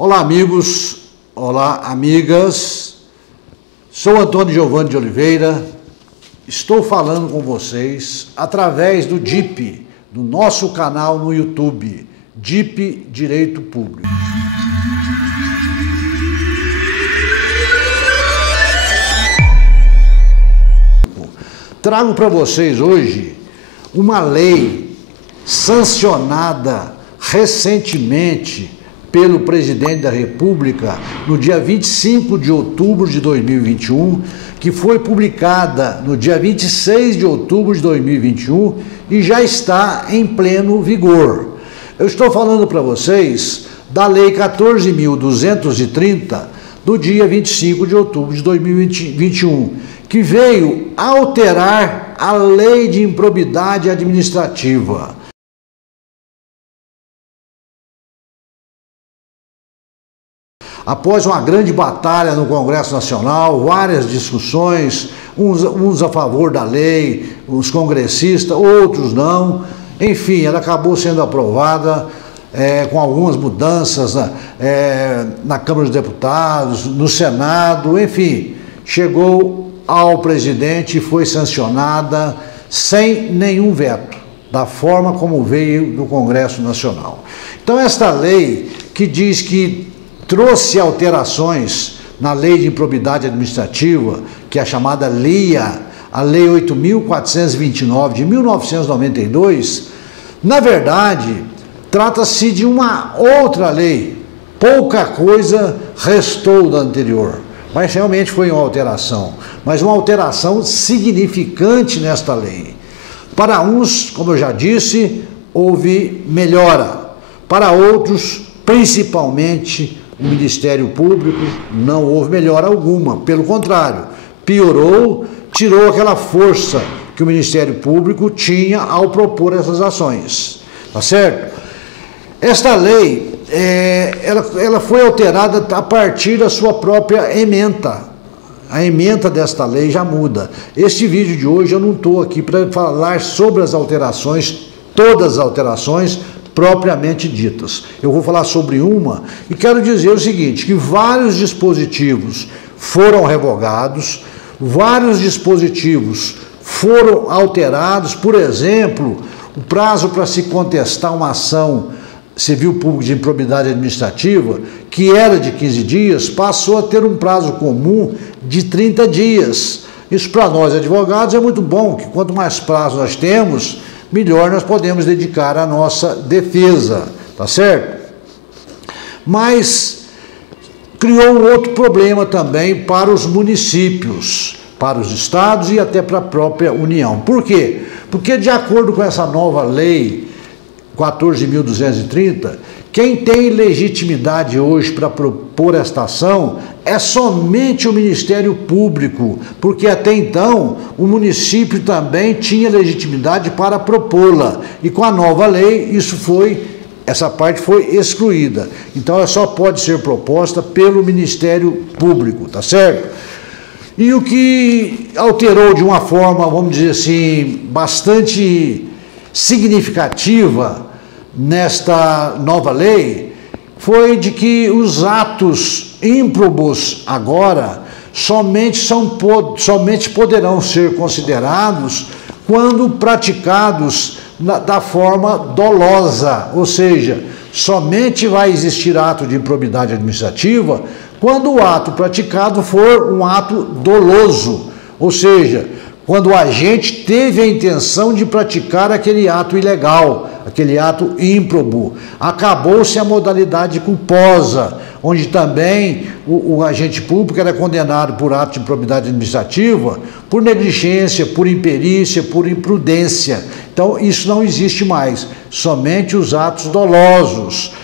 Olá, amigos, olá, amigas. Sou Antônio Giovanni de Oliveira. Estou falando com vocês através do DIP, do nosso canal no YouTube, DIP Direito Público. Trago para vocês hoje uma lei sancionada recentemente pelo presidente da República no dia 25 de outubro de 2021, que foi publicada no dia 26 de outubro de 2021 e já está em pleno vigor. Eu estou falando para vocês da Lei 14.230 do dia 25 de outubro de 2021, que veio alterar a Lei de Improbidade Administrativa. Após uma grande batalha no Congresso Nacional, várias discussões, uns a favor da lei, os congressistas, outros não. Enfim, ela acabou sendo aprovada com algumas mudanças na Câmara dos Deputados, no Senado, enfim, chegou ao presidente e foi sancionada sem nenhum veto, da forma como veio do Congresso Nacional. Então, esta lei que diz que trouxe alterações na Lei de Improbidade Administrativa, que é a chamada LIA, a Lei 8.429 de 1992, na verdade, trata-se de uma outra lei. Pouca coisa restou da anterior, mas realmente foi uma alteração, mas uma alteração significante nesta lei. Para uns, como eu já disse, houve melhora, para outros, principalmente o Ministério Público, não houve melhora alguma, pelo contrário, piorou, tirou aquela força que o Ministério Público tinha ao propor essas ações, tá certo? Esta lei, ela foi alterada a partir da sua própria ementa. A ementa desta lei já muda. Este vídeo de hoje eu não estou aqui para falar sobre as alterações, todas as alterações propriamente ditas. Eu vou falar sobre uma e quero dizer o seguinte, que vários dispositivos foram revogados, vários dispositivos foram alterados. Por exemplo, o prazo para se contestar uma ação civil pública de improbidade administrativa, que era de 15 dias, passou a ter um prazo comum de 30 dias. Isso para nós advogados é muito bom, que quanto mais prazo nós temos, melhor nós podemos dedicar à nossa defesa, tá certo? Mas criou um outro problema também para os municípios, para os estados e até para a própria União. Por quê? Porque de acordo com essa nova lei 14.230, quem tem legitimidade hoje para propor esta ação é somente o Ministério Público, porque até então o município também tinha legitimidade para propô-la, e com a nova lei essa parte foi excluída. Então ela só pode ser proposta pelo Ministério Público, tá certo? E o que alterou de uma forma, vamos dizer assim, bastante significativa nesta nova lei foi de que os atos ímprobos agora somente poderão ser considerados quando praticados da forma dolosa, ou seja, somente vai existir ato de improbidade administrativa quando o ato praticado for um ato doloso, ou seja, quando o agente teve a intenção de praticar aquele ato ilegal, aquele ato ímprobo. Acabou-se a modalidade culposa, onde também o agente público era condenado por ato de improbidade administrativa, por negligência, por imperícia, por imprudência. Então, isso não existe mais, somente os atos dolosos.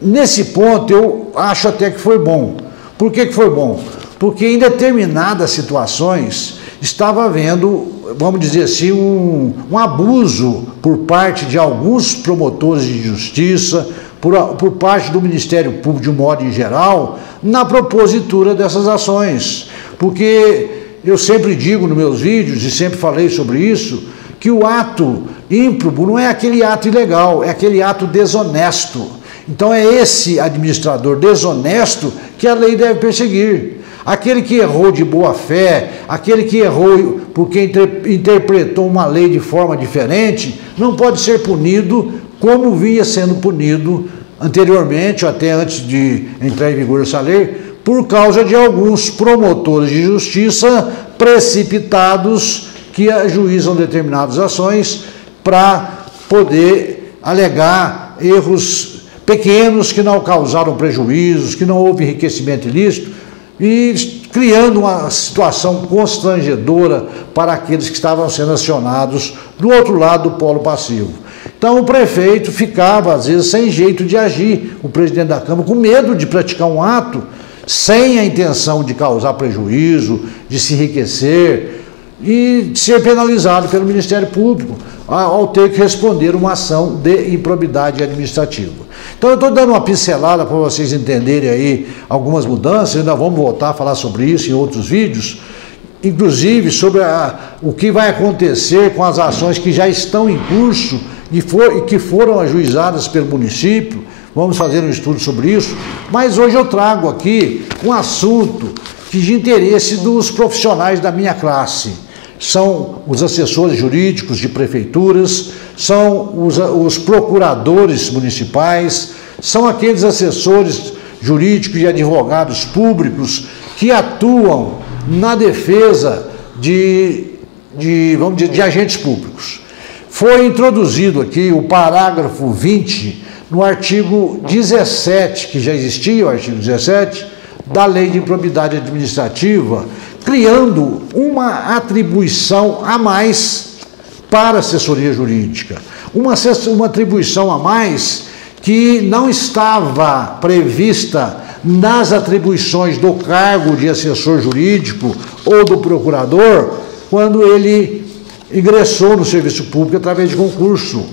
Nesse ponto, eu acho até que foi bom. Por que foi bom? Porque em determinadas situações estava havendo, vamos dizer assim, um abuso por parte de alguns promotores de justiça, por parte do Ministério Público de um modo em geral, na propositura dessas ações. Porque eu sempre digo nos meus vídeos, e sempre falei sobre isso, que o ato ímprobo não é aquele ato ilegal, é aquele ato desonesto. Então é esse administrador desonesto que a lei deve perseguir. Aquele que errou de boa fé, aquele que errou porque interpretou uma lei de forma diferente, não pode ser punido como vinha sendo punido anteriormente, ou até antes de entrar em vigor essa lei, por causa de alguns promotores de justiça precipitados que ajuizam determinadas ações para poder alegar erros pequenos que não causaram prejuízos, que não houve enriquecimento ilícito, e criando uma situação constrangedora para aqueles que estavam sendo acionados do outro lado do polo passivo. Então o prefeito ficava, às vezes, sem jeito de agir, o presidente da Câmara, com medo de praticar um ato sem a intenção de causar prejuízo, de se enriquecer e de ser penalizado pelo Ministério Público ao ter que responder uma ação de improbidade administrativa. Então eu estou dando uma pincelada para vocês entenderem aí algumas mudanças, ainda vamos voltar a falar sobre isso em outros vídeos, inclusive sobre o que vai acontecer com as ações que já estão em curso e que foram ajuizadas pelo município. Vamos fazer um estudo sobre isso, mas hoje eu trago aqui um assunto que de interesse dos profissionais da minha classe. São os assessores jurídicos de prefeituras, são os procuradores municipais, são aqueles assessores jurídicos e advogados públicos que atuam na defesa de agentes públicos. Foi introduzido aqui o parágrafo 20 no artigo 17, que já existia o artigo 17, da Lei de Improbidade Administrativa, criando uma atribuição a mais para a assessoria jurídica. Uma atribuição a mais que não estava prevista nas atribuições do cargo de assessor jurídico ou do procurador quando ele ingressou no serviço público através de concurso.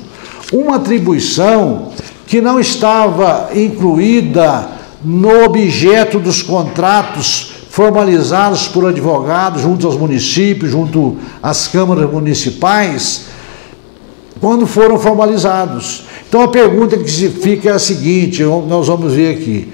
Uma atribuição que não estava incluída no objeto dos contratos formalizados por advogados junto aos municípios, junto às câmaras municipais, quando foram formalizados. Então a pergunta que se fica é a seguinte, nós vamos ver aqui.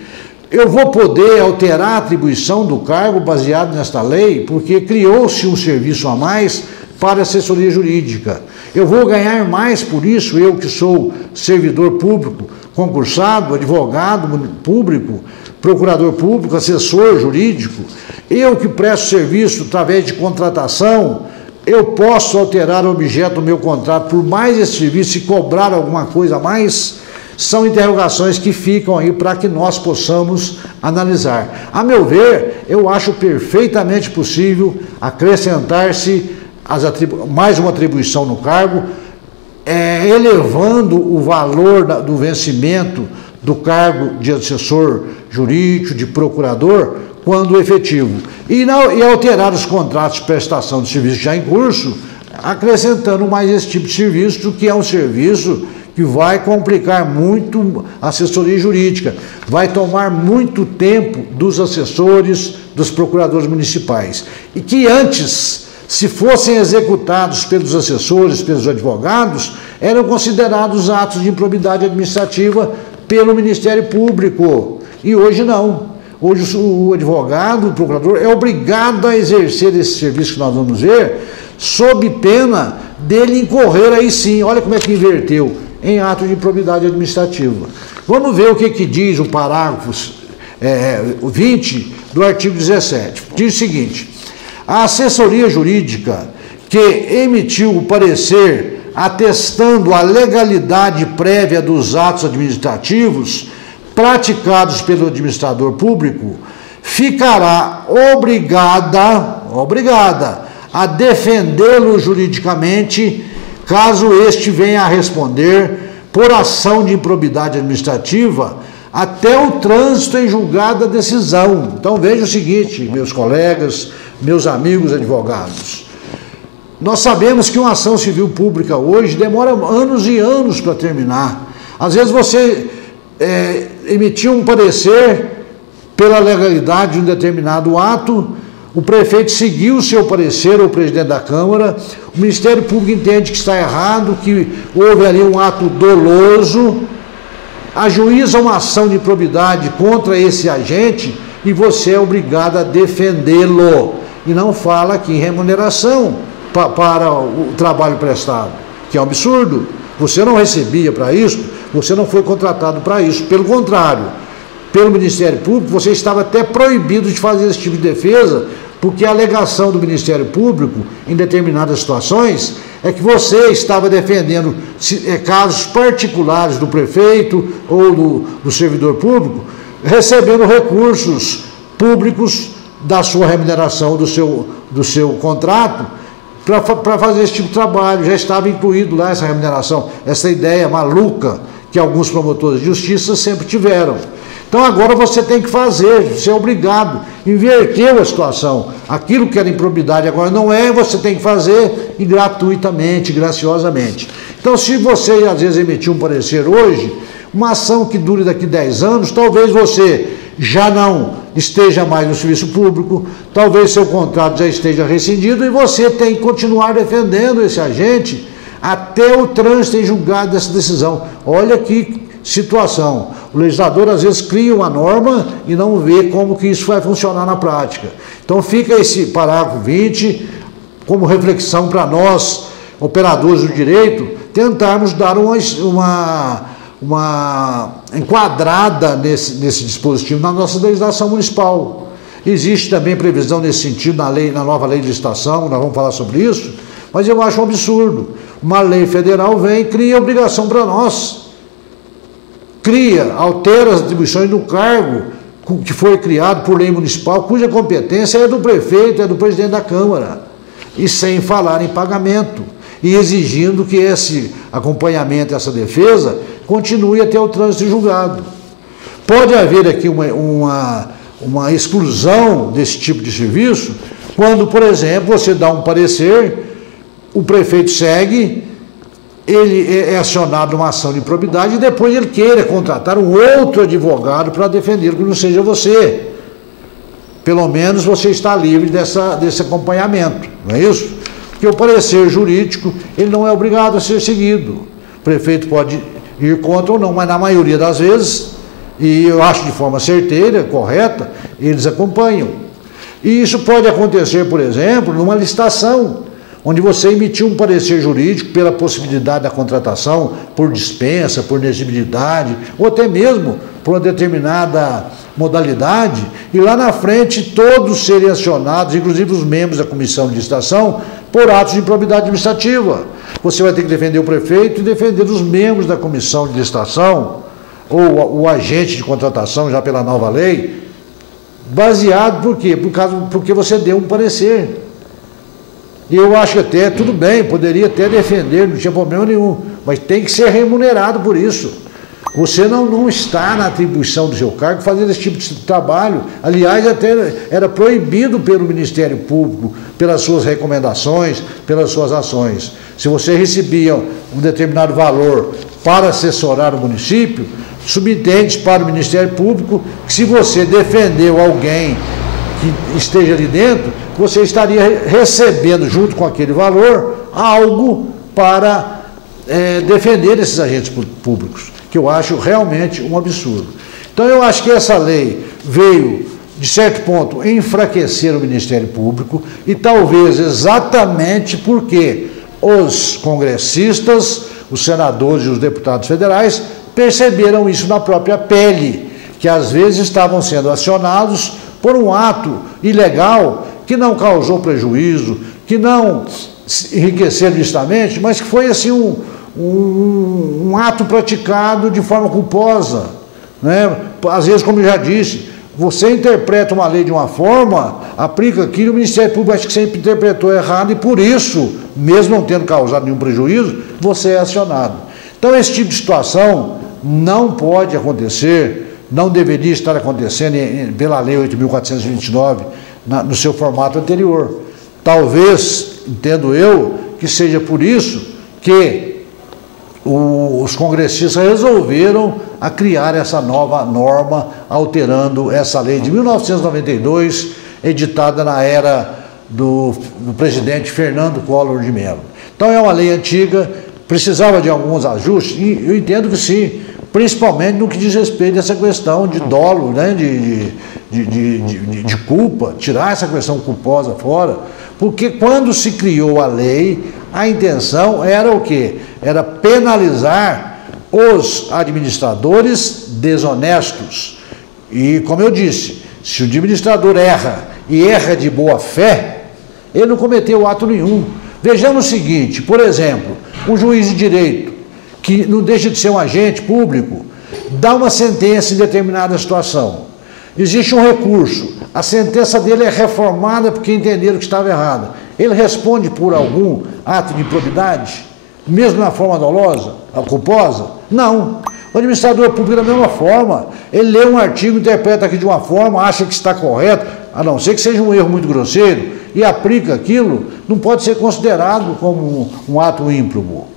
Eu vou poder alterar a atribuição do cargo baseado nesta lei, porque criou-se um serviço a mais para a assessoria jurídica. Eu vou ganhar mais por isso, eu que sou servidor público, concursado, advogado público, procurador público, assessor jurídico, eu que presto serviço através de contratação, eu posso alterar o objeto do meu contrato por mais esse serviço e cobrar alguma coisa a mais? São interrogações que ficam aí para que nós possamos analisar. A meu ver, eu acho perfeitamente possível acrescentar-se mais uma atribuição no cargo, elevando o valor do vencimento do cargo de assessor jurídico, de procurador, quando efetivo. E alterar os contratos de prestação de serviço já em curso, acrescentando mais esse tipo de serviço, que é um serviço que vai complicar muito a assessoria jurídica, vai tomar muito tempo dos assessores, dos procuradores municipais. E que antes, se fossem executados pelos assessores, pelos advogados, eram considerados atos de improbidade administrativa pelo Ministério Público. E hoje não. Hoje o advogado, o procurador, é obrigado a exercer esse serviço que nós vamos ver, sob pena dele incorrer aí sim, olha como é que inverteu, em ato de improbidade administrativa. Vamos ver o que diz o parágrafo 20 do artigo 17. Diz o seguinte: a assessoria jurídica que emitiu o parecer atestando a legalidade prévia dos atos administrativos praticados pelo administrador público ficará obrigada a defendê-lo juridicamente caso este venha a responder por ação de improbidade administrativa até o trânsito em julgado da decisão. Então veja o seguinte, meus colegas, meus amigos advogados, nós sabemos que uma ação civil pública hoje demora anos e anos para terminar. Às vezes você emitiu um parecer pela legalidade de um determinado ato, o prefeito seguiu o seu parecer, ou o presidente da Câmara, o Ministério Público entende que está errado, que houve ali um ato doloso, ajuiza uma ação de improbidade contra esse agente e você é obrigado a defendê-lo. E não fala aqui em remuneração para o trabalho prestado, que é um absurdo. Você não recebia para isso, você não foi contratado para isso. Pelo contrário, pelo Ministério Público, você estava até proibido de fazer esse tipo de defesa, porque a alegação do Ministério Público, em determinadas situações, é que você estava defendendo casos particulares do prefeito ou do servidor público, recebendo recursos públicos da sua remuneração, do seu contrato, para fazer esse tipo de trabalho. Já estava incluído lá essa remuneração, essa ideia maluca que alguns promotores de justiça sempre tiveram. Então agora você tem que fazer, você é obrigado, inverteu a situação. Aquilo que era improbidade agora não é, você tem que fazer e gratuitamente, graciosamente. Então se você às vezes emitir um parecer hoje, uma ação que dure daqui 10 anos, talvez você já não esteja mais no serviço público, talvez seu contrato já esteja rescindido e você tem que continuar defendendo esse agente até o trânsito em julgado dessa decisão. Olha que situação. O legislador às vezes cria uma norma e não vê como que isso vai funcionar na prática. Então fica esse parágrafo 20 como reflexão para nós, operadores do direito, tentarmos dar uma enquadrada nesse dispositivo na nossa legislação municipal. Existe também previsão nesse sentido na nova lei de licitação, nós vamos falar sobre isso, mas eu acho um absurdo. Uma lei federal vem e cria obrigação para nós. Altera as atribuições do cargo que foi criado por lei municipal, cuja competência é do prefeito, é do presidente da Câmara, e sem falar em pagamento, e exigindo que esse acompanhamento, essa defesa, continue até o trânsito julgado. Pode haver aqui uma exclusão desse tipo de serviço, quando, por exemplo, você dá um parecer, o prefeito segue, ele é acionado numa ação de improbidade e depois ele queira contratar um outro advogado para defender que não seja você. Pelo menos você está livre desse acompanhamento, não é isso? Porque o parecer jurídico, ele não é obrigado a ser seguido. O prefeito pode ir contra ou não, mas na maioria das vezes, e eu acho de forma certeira, correta, eles acompanham. E isso pode acontecer, por exemplo, numa licitação, onde você emitiu um parecer jurídico pela possibilidade da contratação por dispensa, por inexigibilidade, ou até mesmo por uma determinada modalidade, e lá na frente todos serem acionados, inclusive os membros da comissão de licitação, por atos de improbidade administrativa. Você vai ter que defender o prefeito e defender os membros da comissão de licitação, ou o agente de contratação, já pela nova lei, baseado por quê? Porque você deu um parecer. E eu acho que até, tudo bem, poderia até defender, não tinha problema nenhum, mas tem que ser remunerado por isso. Você não está na atribuição do seu cargo fazendo esse tipo de trabalho. Aliás, até era proibido pelo Ministério Público, pelas suas recomendações, pelas suas ações. Se você recebia um determinado valor para assessorar o município, subentende para o Ministério Público que se você defendeu alguém que esteja ali dentro, você estaria recebendo, junto com aquele valor, algo para defender esses agentes públicos, que eu acho realmente um absurdo. Então eu acho que essa lei veio, de certo ponto, enfraquecer o Ministério Público, e talvez exatamente porque os congressistas, os senadores e os deputados federais perceberam isso na própria pele, que às vezes estavam sendo acionados por um ato ilegal que não causou prejuízo, que não enriqueceu justamente, mas que foi assim um ato praticado de forma culposa, né? Às vezes, como eu já disse, você interpreta uma lei de uma forma, aplica aquilo, o Ministério Público acha que sempre interpretou errado e por isso, mesmo não tendo causado nenhum prejuízo, você é acionado. Então esse tipo de situação não pode acontecer, não deveria estar acontecendo pela Lei 8.429 no seu formato anterior. Talvez, entendo eu, que seja por isso que os congressistas resolveram a criar essa nova norma, alterando essa lei de 1992, editada na era do presidente Fernando Collor de Mello. Então é uma lei antiga, precisava de alguns ajustes, e eu entendo que sim, principalmente no que diz respeito a essa questão de dolo, né, de culpa, tirar essa questão culposa fora, porque quando se criou a lei, a intenção era o quê? Era penalizar os administradores desonestos. E, como eu disse, se o administrador erra e erra de boa fé, ele não cometeu ato nenhum. Vejamos o seguinte, por exemplo, um juiz de direito, que não deixa de ser um agente público, dá uma sentença em determinada situação. Existe um recurso, a sentença dele é reformada porque entenderam que estava errada. Ele responde por algum ato de improbidade, mesmo na forma dolosa, culposa? Não. O administrador público da mesma forma, ele lê um artigo, interpreta aqui de uma forma, acha que está correto, a não ser que seja um erro muito grosseiro, e aplica aquilo, não pode ser considerado como um ato ímprobo.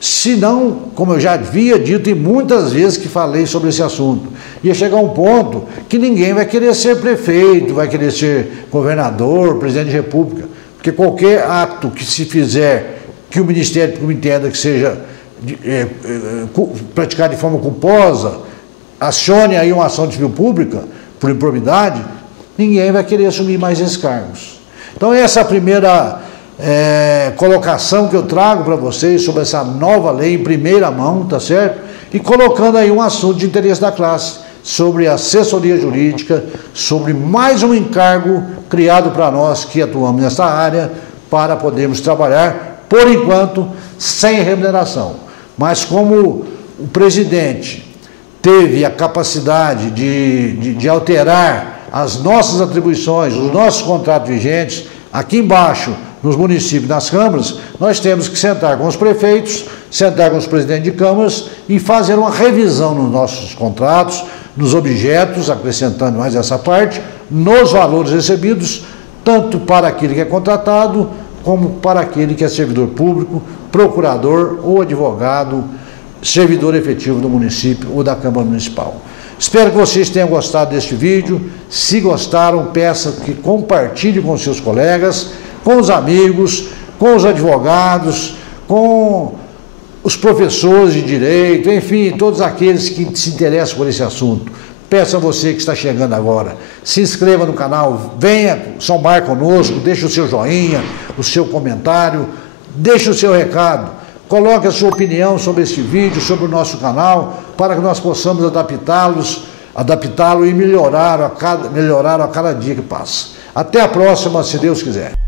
Se não, como eu já havia dito e muitas vezes que falei sobre esse assunto, ia chegar um ponto que ninguém vai querer ser prefeito, vai querer ser governador, presidente de república, porque qualquer ato que se fizer, que o Ministério Público entenda que seja praticado de forma culposa, acione aí uma ação civil pública por improbidade, ninguém vai querer assumir mais esses cargos. Então essa é a primeira colocação que eu trago para vocês sobre essa nova lei em primeira mão, tá certo? E colocando aí um assunto de interesse da classe, sobre assessoria jurídica, sobre mais um encargo criado para nós que atuamos nessa área, para podermos trabalhar, por enquanto, sem remuneração. Mas como o presidente teve a capacidade de alterar as nossas atribuições, os nossos contratos vigentes, aqui embaixo, nos municípios, nas câmaras, nós temos que sentar com os prefeitos, sentar com os presidentes de câmaras e fazer uma revisão nos nossos contratos, nos objetos, acrescentando mais essa parte, nos valores recebidos, tanto para aquele que é contratado, como para aquele que é servidor público, procurador ou advogado, servidor efetivo do município ou da Câmara Municipal. Espero que vocês tenham gostado deste vídeo. Se gostaram, peço que compartilhe com seus colegas, com os amigos, com os advogados, com os professores de direito, enfim, todos aqueles que se interessam por esse assunto. Peço a você que está chegando agora, se inscreva no canal, venha somar conosco, deixe o seu joinha, o seu comentário, deixe o seu recado, coloque a sua opinião sobre este vídeo, sobre o nosso canal, para que nós possamos adaptá-lo e melhorar a cada dia que passa. Até a próxima, se Deus quiser.